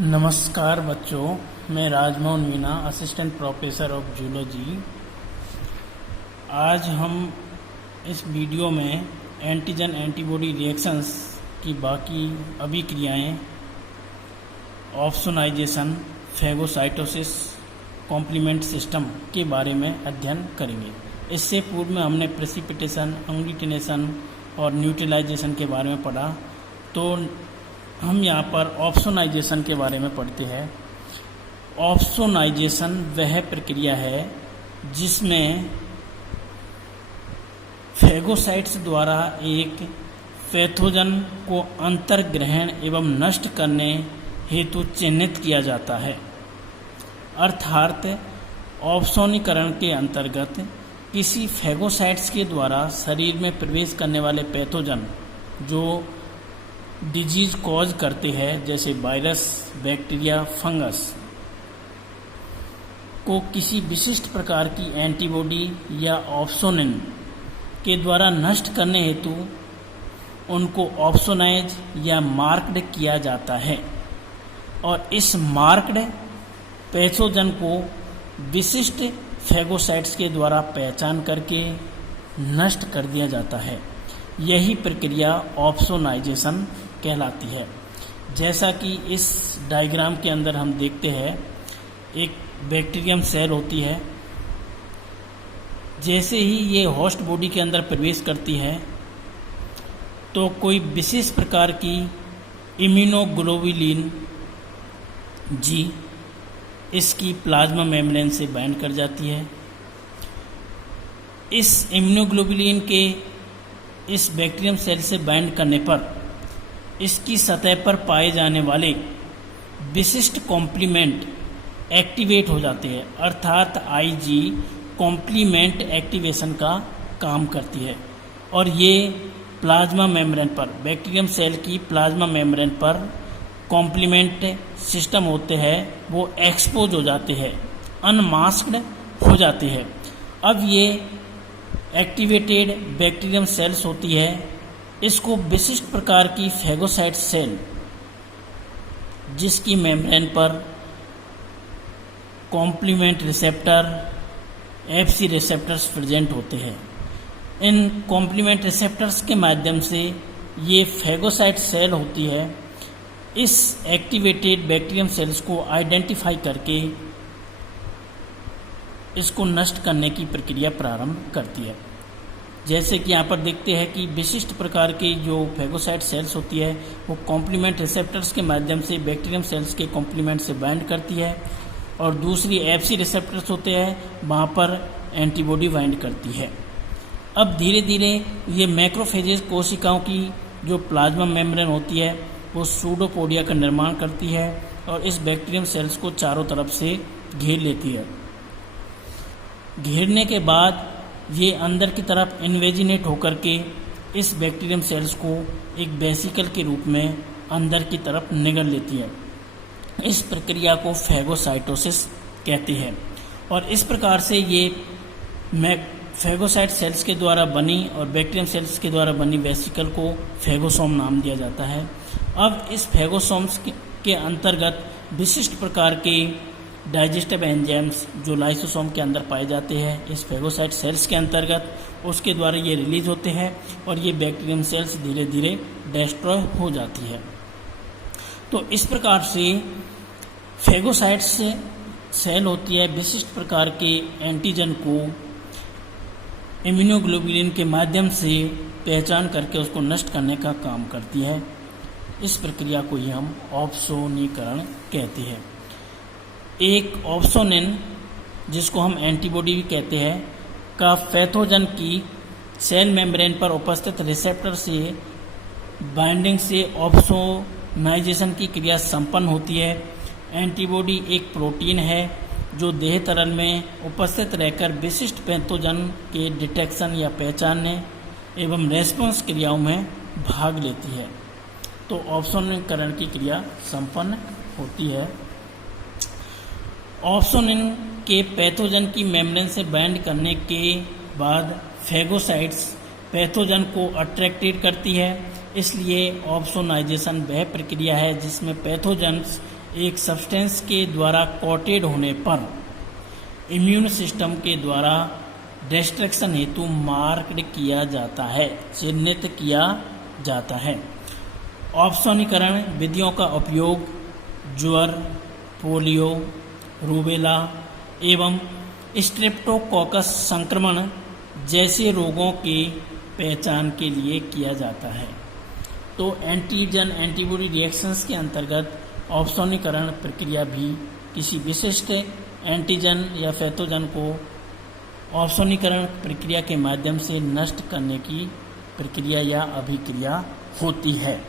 नमस्कार बच्चों, मैं Rajmohan Meena, assistant professor of zoology. आज हम इस वीडियो में एंटीजन एंटीबॉडी रिएक्शंस की बाकी अभिक्रियाएं, ऑप्सोनाइजेशन, फैगोसाइटोसिस, कॉम्प्लीमेंट सिस्टम के बारे में अध्ययन करेंगे। इससे पूर्व में हमने प्रेसिपिटेशन, एग्लूटिनेशन और न्यूट्रलाइजेशन के बारे में पढ़ा, तो हम यहाँ पर ऑप्सोनाइजेशन के बारे में पढ़ते हैं। ऑप्सोनाइजेशन वह प्रक्रिया है जिसमें फैगोसाइट्स द्वारा एक पैथोजन को अंतर्ग्रहण एवं नष्ट करने हेतु चिह्नित किया जाता है। अर्थात ऑप्सोनीकरण के अंतर्गत किसी फैगोसाइट्स के द्वारा शरीर में प्रवेश करने वाले पैथोजन जो डिजीज कॉज करते हैं, जैसे वायरस, बैक्टीरिया, फंगस, को किसी विशिष्ट प्रकार की एंटीबॉडी या ऑप्सोनिन के द्वारा नष्ट करने हेतु उनको ऑप्सोनाइज या मार्क्ड किया जाता है और इस मार्क्ड पैथोजन को विशिष्ट फैगोसाइट्स के द्वारा पहचान करके नष्ट कर दिया जाता है। यही प्रक्रिया ऑप्सोनाइजेशन कहलाती है। जैसा कि इस डायग्राम के अंदर हम देखते हैं, एक बैक्टीरियम सेल होती है। जैसे ही ये होस्ट बॉडी के अंदर प्रवेश करती है तो कोई विशेष प्रकार की इम्यूनोग्लोबुलिन जी इसकी प्लाज्मा मेम्ब्रेन से बाइंड कर जाती है। इस इम्यूनोग्लोबुलिन के इस बैक्टीरियम सेल से बाइंड करने पर इसकी सतह पर पाए जाने वाले विशिष्ट कॉम्प्लीमेंट एक्टिवेट हो जाते हैं, अर्थात आईजी कॉम्प्लीमेंट एक्टिवेशन का काम करती है और ये प्लाज्मा मेम्ब्रेन पर, बैक्टीरियम सेल की प्लाज्मा मेम्ब्रेन पर कॉम्प्लीमेंट सिस्टम होते हैं, वो एक्सपोज हो जाते हैं, अनमास्क्ड हो जाते हैं। अब ये एक्टिवेटेड बैक्टीरियम सेल्स होती है, इसको विशिष्ट प्रकार की फैगोसाइट सेल जिसकी मेम्ब्रेन पर complement receptor, Fc receptors present होते हैं, इन कॉम्प्लीमेंट रिसेप्टर्स के माध्यम से ये फैगोसाइट सेल होती है इस एक्टिवेटेड बैक्टीरियम सेल्स को आइडेंटिफाई करके इसको नष्ट करने की प्रक्रिया प्रारंभ करती है। जैसे कि यहाँ पर देखते हैं कि विशिष्ट प्रकार की जो फैगोसाइट सेल्स होती है वो कॉम्प्लीमेंट रिसेप्टर्स के माध्यम से बैक्टीरियम सेल्स के कॉम्प्लीमेंट से बाइंड करती है और दूसरी एफसी रिसेप्टर्स होते हैं, वहाँ पर एंटीबॉडी बाइंड करती है। अब धीरे धीरे ये मैक्रोफेजेस कोशिकाओं की जो प्लाज्मा मेम्ब्रेन होती है वो सूडोपोडिया का निर्माण करती है और इस बैक्टीरियम सेल्स को चारों तरफ से घेर लेती है। घेरने के बाद ये अंदर की तरफ इन्वेजिनेट होकर के इस बैक्टीरियम सेल्स को एक वेसिकल के रूप में अंदर की तरफ निगल लेती है। इस प्रक्रिया को फैगोसाइटोसिस कहते हैं और इस प्रकार से ये फैगोसाइट सेल्स के द्वारा बनी और बैक्टीरियम सेल्स के द्वारा बनी वेसिकल को फैगोसोम नाम दिया जाता है। अब इस फैगोसोम्स के अंतर्गत विशिष्ट प्रकार के डाइजेस्टिव एंजाइम्स जो लाइसोसोम के अंदर पाए जाते हैं इस फैगोसाइट सेल्स के अंतर्गत, उसके द्वारा ये रिलीज होते हैं और ये बैक्टीरियम सेल्स धीरे धीरे डिस्ट्रॉय हो जाती है। तो इस प्रकार से फैगोसाइट सेल होती है विशिष्ट प्रकार के एंटीजन को इम्यूनोग्लोबुलिन के माध्यम से पहचान करके उसको नष्ट करने का काम करती है। इस प्रक्रिया को ही हम ऑप्सोनीकरण कहते हैं। एक ऑप्सोनिन, जिसको हम एंटीबॉडी भी कहते हैं, का पैथोजन की सेल मेम्ब्रेन पर उपस्थित रिसेप्टर से बाइंडिंग से ऑप्सोनाइजेशन की क्रिया संपन्न होती है। एंटीबॉडी एक प्रोटीन है जो देह तरल में उपस्थित रहकर विशिष्ट पैथोजन के डिटेक्शन या पहचानने एवं रेस्पॉन्स क्रियाओं में भाग लेती है। तो ऑप्सोनीकरण की क्रिया संपन्न होती है। ऑप्सोनिन के पैथोजन की मेम्ब्रेन से बाइंड करने के बाद फैगोसाइट्स पैथोजन को अट्रैक्टेड करती है, इसलिए ऑप्सोनाइजेशन वह प्रक्रिया है जिसमें पैथोजेंस एक सब्सटेंस के द्वारा कोटेड होने पर इम्यून सिस्टम के द्वारा डिस्ट्रक्शन हेतु मार्क्ड किया जाता है, चिन्हित किया जाता है। औपसोनीकरण विधियों का उपयोग ज्वर, पोलियो, रूबेला एवं स्ट्रेप्टोकोकस संक्रमण जैसे रोगों की पहचान के लिए किया जाता है। तो एंटीजन एंटीबॉडी रिएक्शंस के अंतर्गत औपसोनीकरण प्रक्रिया भी किसी विशिष्ट एंटीजन या पैथोजन को औपसोनीकरण प्रक्रिया के माध्यम से नष्ट करने की प्रक्रिया या अभिक्रिया होती है।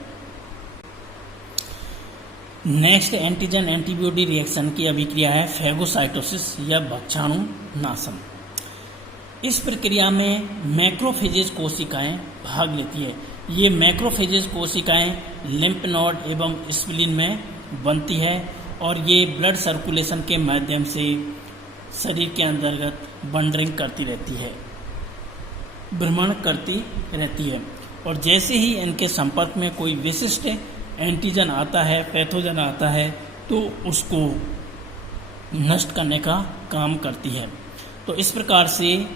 नेक्स्ट एंटीजन एंटीबॉडी रिएक्शन की अभिक्रिया है फैगोसाइटोसिस या भक्षाणु नाशन। इस प्रक्रिया में मैक्रोफेजेज कोशिकाएं भाग लेती है। ये मैक्रोफेजेज कोशिकाएं लिम्फ नोड एवं स्प्लीन में बनती है और ये ब्लड सर्कुलेशन के माध्यम से शरीर के अंतर्गत वंडरिंग करती रहती है, भ्रमण करती रहती है। और जैसे ही इनके संपर्क में कोई विशिष्ट एंटीजन आता है, पैथोजन आता है, तो उसको नष्ट करने का काम करती है। तो इस प्रकार से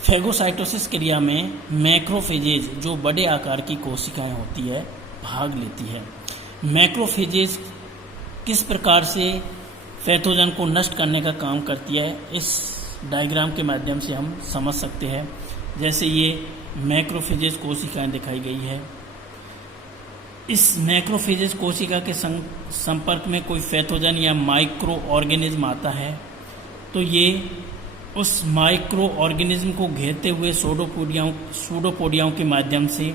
फैगोसाइटोसिस क्रिया में मैक्रोफेजेज जो बड़े आकार की कोशिकाएं होती है भाग लेती है। मैक्रोफेजेज किस प्रकार से पैथोजन को नष्ट करने का काम करती है, इस डायग्राम के माध्यम से हम समझ सकते हैं। जैसे ये मैक्रोफेजेज कोशिकाएं दिखाई गई है। इस मैक्रोफेजेज कोशिका के संपर्क में कोई पैथोजन या माइक्रो ऑर्गेनिज्म आता है तो ये उस माइक्रो ऑर्गेनिज्म को घेरते हुए सूडोपोडियाओं के माध्यम से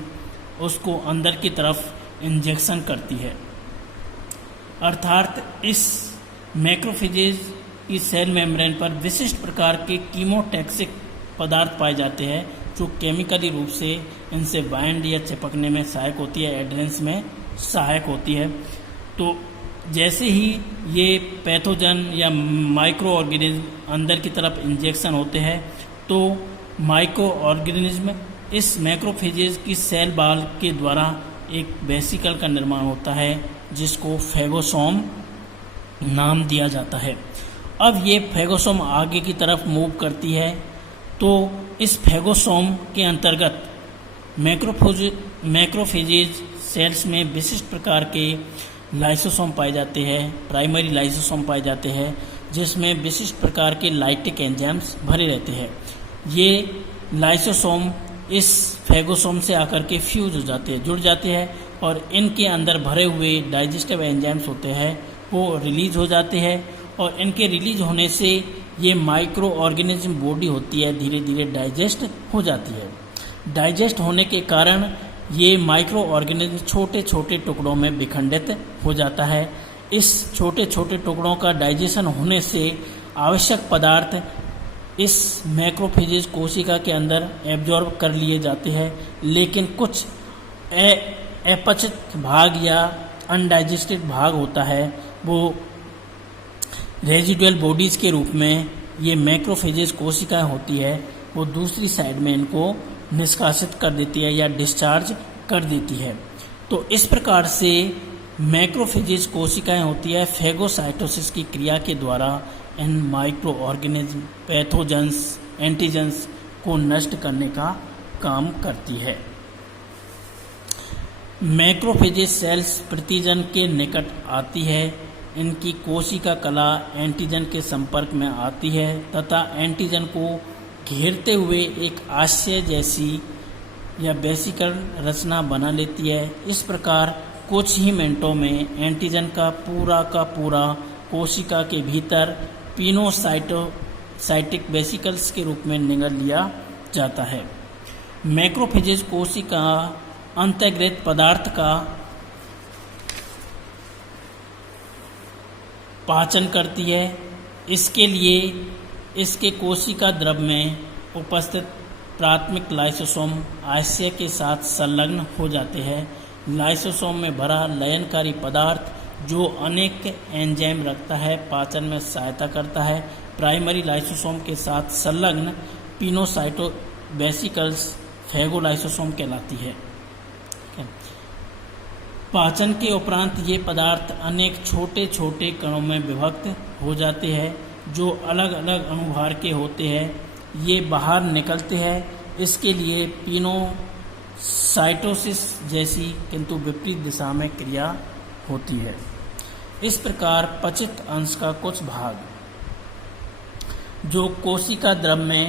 उसको अंदर की तरफ इंजेक्शन करती है। अर्थात इस मैक्रोफेजेज की सेल मेम्ब्रेन पर विशिष्ट प्रकार के कीमोटैक्सिक पदार्थ पाए जाते हैं जो केमिकली रूप से इनसे बाइंड या चिपकने में सहायक होती है, एडरेंस में सहायक होती है। तो जैसे ही ये पैथोजन या माइक्रो ऑर्गेनिज्म अंदर की तरफ इंजेक्शन होते हैं तो माइक्रो ऑर्गेनिज्म इस मैक्रोफेजेज की सेल वॉल के द्वारा एक वेसिकल का निर्माण होता है जिसको फैगोसोम नाम दिया जाता है। अब ये फैगोसोम आगे की तरफ मूव करती है तो इस फैगोसोम के अंतर्गत मैक्रोफेजेज सेल्स में विशिष्ट प्रकार के लाइसोसोम पाए जाते हैं, प्राइमरी लाइसोसोम पाए जाते हैं जिसमें विशिष्ट प्रकार के लाइटिक एंजाइम्स भरे रहते हैं। ये लाइसोसोम इस फैगोसोम से आकर के फ्यूज हो जाते हैं, जुड़ जाते हैं और इनके अंदर भरे हुए डाइजेस्टिव एंजाइम्स होते हैं वो रिलीज हो जाते हैं और इनके रिलीज होने से ये माइक्रो ऑर्गेनिज्म बॉडी होती है धीरे धीरे डाइजेस्ट हो जाती है। डाइजेस्ट होने के कारण ये माइक्रो ऑर्गेनिज्म छोटे छोटे टुकड़ों में विखंडित हो जाता है। इस छोटे छोटे टुकड़ों का डाइजेशन होने से आवश्यक पदार्थ इस मैक्रोफेजेज कोशिका के अंदर एब्जॉर्ब कर लिए जाते हैं, लेकिन कुछ अपचित भाग या अनडाइजेस्टेड भाग होता है वो रेजिडुअल बॉडीज के रूप में ये मैक्रोफेजेज कोशिकाएं होती है वो दूसरी साइड में इनको निष्कासित कर देती है या डिस्चार्ज कर देती है। तो इस प्रकार से मैक्रोफेजेज कोशिकाएं होती है फैगोसाइटोसिस की क्रिया के द्वारा इन माइक्रो ऑर्गेनिज्म, पैथोजेंस, एंटीजेंस को नष्ट करने का काम करती है। मैक्रोफेजेज सेल्स प्रतिजन के निकट आती है, इनकी कोशिका कला एंटीजन के संपर्क में आती है तथा एंटीजन को घेरते हुए एक आशय जैसी या वेसिकल रचना बना लेती है। इस प्रकार कुछ ही मिनटों में एंटीजन का पूरा कोशिका के भीतर पिनोसाइटिक वेसिकल्स के रूप में निगल लिया जाता है। मैक्रोफेजेज कोशिका अंतर्गत पदार्थ का पाचन करती है। इसके लिए इसके कोशिका द्रव में उपस्थित प्राथमिक लाइसोसोम आशय के साथ संलग्न हो जाते हैं। लाइसोसोम में भरा लयनकारी पदार्थ जो अनेक एंजाइम रखता है पाचन में सहायता करता है। प्राइमरी लाइसोसोम के साथ संलग्न पिनोसाइटो वेसिकल्स फैगोलाइसोसोम कहलाती है। पाचन के उपरांत ये पदार्थ अनेक छोटे छोटे कणों में विभक्त हो जाते हैं जो अलग अलग अणुभार के होते हैं। ये बाहर निकलते हैं। इसके लिए पिनोसाइटोसिस जैसी किंतु विपरीत दिशा में क्रिया होती है। इस प्रकार पचित अंश का कुछ भाग जो कोशिका द्रव में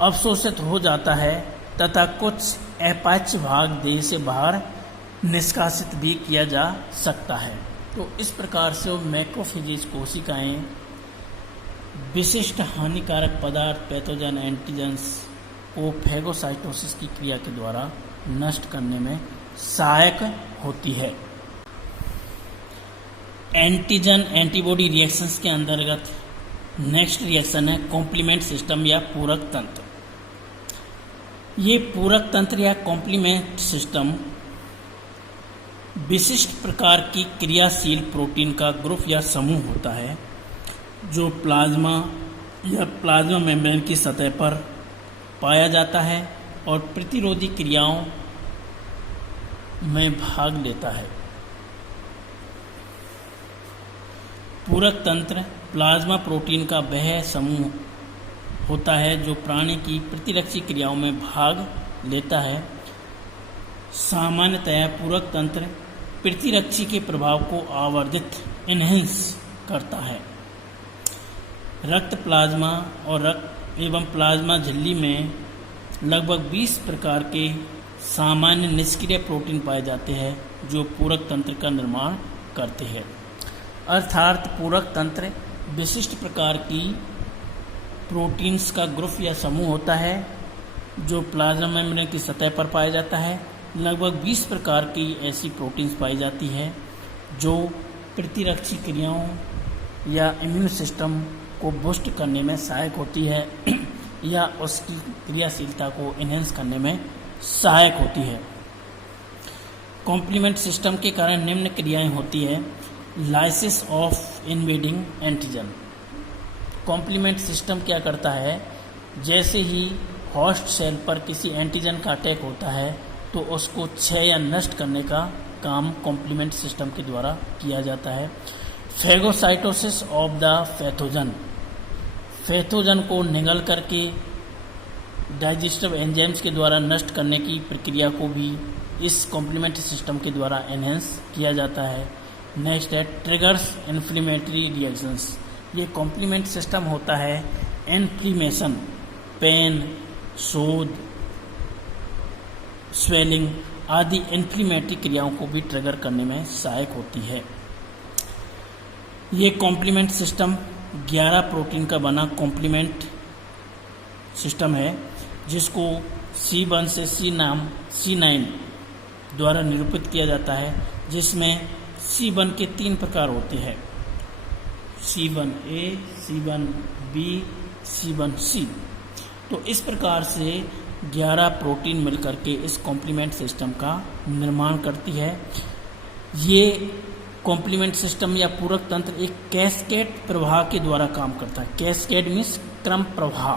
अवशोषित हो जाता है तथा कुछ अपाच्य भाग देह से बाहर निष्कासित भी किया जा सकता है। तो इस प्रकार से मैक्रोफेजेज कोशिकाएं विशिष्ट हानिकारक पदार्थ पैथोजन एंटीजेंस को फैगोसाइटोसिस की क्रिया के द्वारा नष्ट करने में सहायक होती है। एंटीजन एंटीबॉडी रिएक्शंस के अंतर्गत नेक्स्ट रिएक्शन है कॉम्प्लीमेंट सिस्टम या पूरक तंत्र। ये पूरक तंत्र या कॉम्प्लीमेंट सिस्टम विशिष्ट प्रकार की क्रियाशील प्रोटीन का ग्रुप या समूह होता है जो प्लाज्मा या प्लाज्मा मेम्ब्रेन की सतह पर पाया जाता है और प्रतिरोधी क्रियाओं में भाग लेता है। पूरक तंत्र प्लाज्मा प्रोटीन का वह समूह होता है जो प्राणी की प्रतिरक्षी क्रियाओं में भाग लेता है। सामान्यतया पूरक तंत्र प्रतिरक्षी के प्रभाव को आवर्धित इनहेंस करता है। रक्त प्लाज्मा और रक्त एवं प्लाज्मा झिल्ली में लगभग 20 प्रकार के सामान्य निष्क्रिय प्रोटीन पाए जाते हैं जो पूरक तंत्र का निर्माण करते हैं। अर्थात पूरक तंत्र विशिष्ट प्रकार की प्रोटीन्स का ग्रुप या समूह होता है जो प्लाज्मा मेम्ब्रेन की सतह पर पाया जाता है। लगभग 20 प्रकार की ऐसी प्रोटीन्स पाई जाती है जो प्रतिरक्षी क्रियाओं या इम्यून सिस्टम को बूस्ट करने में सहायक होती है या उसकी क्रियाशीलता को इनहेंस करने में सहायक होती है। कॉम्प्लीमेंट सिस्टम के कारण निम्न क्रियाएं होती है। Lysis of invading antigen. Complement system क्या करता है, जैसे ही होस्ट सेल पर किसी एंटीजन का अटैक होता है तो उसको क्षय या नष्ट करने का काम कॉम्प्लीमेंट सिस्टम के द्वारा किया जाता है। Phagocytosis of the pathogen. Pathogen को निगल करके डाइजेस्टिव एंजाइम्स के द्वारा नष्ट करने की प्रक्रिया को भी इस कॉम्प्लीमेंट सिस्टम के द्वारा एनहेंस किया जाता है। नेक्स्ट है ट्रिगर्स इन्फ्लेमेटरी रिएक्शंस। ये कॉम्प्लीमेंट सिस्टम होता है इन्फ्लेमेशन, पेन, शोध, स्वेलिंग आदि इन्फ्लेमेटरी क्रियाओं को भी ट्रिगर करने में सहायक होती है। ये कॉम्प्लीमेंट सिस्टम 11 प्रोटीन का बना कॉम्प्लीमेंट सिस्टम है जिसको C1 से C9 द्वारा निरूपित किया जाता है, जिसमें C1 के 3 प्रकार होते हैं, C1A, C1B, C1C। तो इस प्रकार से 11 प्रोटीन मिलकर के इस कॉम्प्लीमेंट सिस्टम का निर्माण करती है। ये कॉम्प्लीमेंट सिस्टम या पूरक तंत्र एक कैस्केड प्रवाह के द्वारा काम करता है। कैस्केड मीन्स क्रम प्रवाह,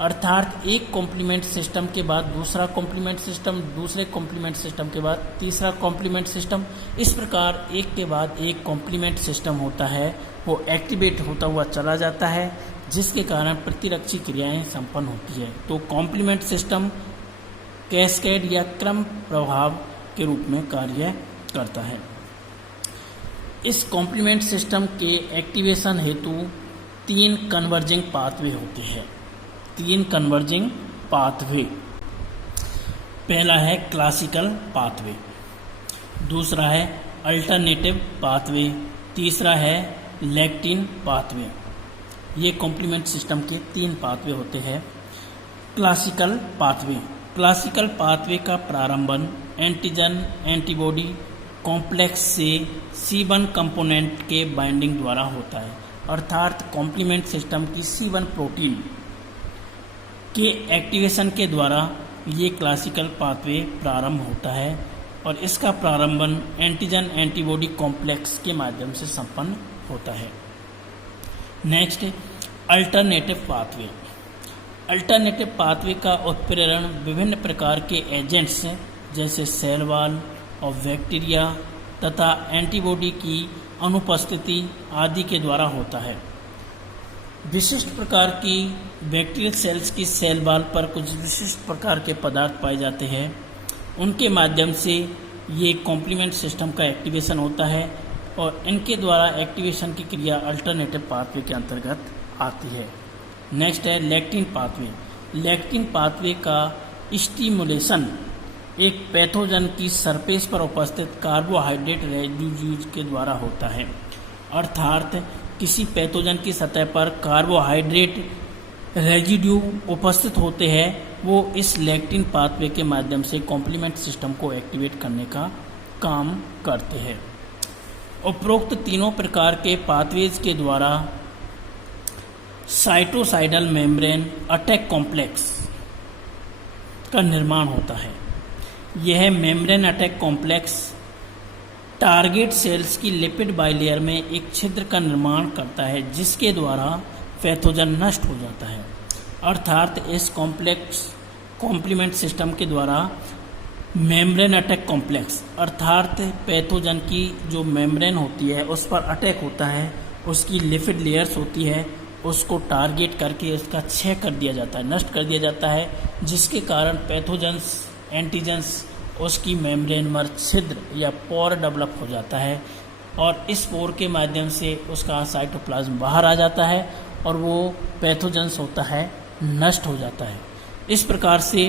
अर्थात एक कॉम्प्लीमेंट सिस्टम के बाद दूसरा कॉम्प्लीमेंट सिस्टम, दूसरे कॉम्प्लीमेंट सिस्टम के बाद तीसरा कॉम्प्लीमेंट सिस्टम, इस प्रकार एक के बाद एक कॉम्प्लीमेंट सिस्टम होता है वो एक्टिवेट होता हुआ चला जाता है, जिसके कारण प्रतिरक्षी क्रियाएं संपन्न होती है। तो कॉम्प्लीमेंट सिस्टम कैस्केड या क्रम प्रभाव के रूप में कार्य करता है। इस कॉम्प्लीमेंट सिस्टम के एक्टिवेशन हेतु 3 कन्वर्जिंग पाथवे होते हैं। 3 कन्वर्जिंग पाथवे। पहला है क्लासिकल पाथवे, दूसरा है अल्टरनेटिव पाथवे, तीसरा है लैक्टिन पाथवे। ये कॉम्प्लीमेंट सिस्टम के 3 पाथवे होते हैं। Classical pathway. क्लासिकल पाथवे का प्रारंभन एंटीजन एंटीबॉडी कॉम्प्लेक्स से C1 कंपोनेंट के बाइंडिंग द्वारा होता है, अर्थात कॉम्प्लीमेंट सिस्टम की C1 प्रोटीन के एक्टिवेशन के द्वारा ये क्लासिकल पाथवे प्रारंभ होता है और इसका प्रारंभन एंटीजन एंटीबॉडी कॉम्प्लेक्स के माध्यम से संपन्न होता है। Next alternative pathway. Alternative pathway का उत्प्रेरण विभिन्न प्रकार के एजेंट्स जैसे सेल वॉल, और बैक्टीरिया तथा एंटीबॉडी की अनुपस्थिति आदि के द्वारा होता है। विशिष्ट प्रकार की बैक्टीरियल सेल्स की सेल वॉल पर कुछ विशिष्ट प्रकार के पदार्थ पाए जाते हैं, उनके माध्यम से ये कॉम्प्लीमेंट सिस्टम का एक्टिवेशन होता है और इनके द्वारा एक्टिवेशन की क्रिया अल्टरनेटिव पाथवे के अंतर्गत आती है। नेक्स्ट है लेक्टिन पाथवे। लेक्टिन पाथवे का स्टिमुलेशन एक पैथोजन की सरफेस पर उपस्थित कार्बोहाइड्रेट रेजिड्यूज के द्वारा होता है, अर्थात किसी पैथोजन की सतह पर कार्बोहाइड्रेट रेजिड्यू उपस्थित होते हैं, वो इस लेक्टिन पाथवे के माध्यम से कॉम्प्लीमेंट सिस्टम को एक्टिवेट करने का काम करते हैं। उपरोक्त तीनों प्रकार के पाथवेज के द्वारा साइटोसाइडल मेम्ब्रेन अटैक कॉम्प्लेक्स का निर्माण होता है। यह membrane attack complex target cells की लिपिड बाइलेयर में एक छिद्र का निर्माण करता है, जिसके द्वारा पैथोजन नष्ट हो जाता है। अर्थात इस कॉम्प्लीमेंट सिस्टम के द्वारा मेम्ब्रेन अटैक कॉम्प्लेक्स अर्थात पैथोजन की जो मेम्ब्रेन होती है उस पर अटैक होता है, उसकी लिपिड लेयर्स होती है, उसको टारगेट करके उसका क्षय कर दिया जाता है, नष्ट कर दिया जाता है, जिसके कारण पैथोजन्स एंटीजन्स उसकी मेम्ब्रेन में छिद्र या पोर डेवलप हो जाता है और इस पोर के माध्यम से उसका साइटोप्लाज्म बाहर आ जाता है और वो पैथोजन्स होता है नष्ट हो जाता है। इस प्रकार से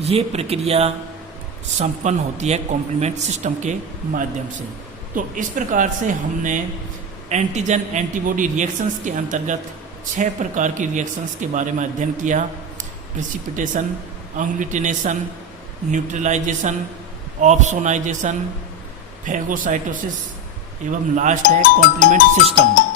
ये प्रक्रिया संपन्न होती है कॉम्प्लीमेंट सिस्टम के माध्यम से। तो इस प्रकार से हमने एंटीजन एंटीबॉडी रिएक्शंस के अंतर्गत 6 प्रकार की रिएक्शंस के बारे में अध्ययन किया। Precipitation, agglutination, neutralisation, opsonisation, phagocytosis एवं लास्ट है कॉम्प्लीमेंट सिस्टम।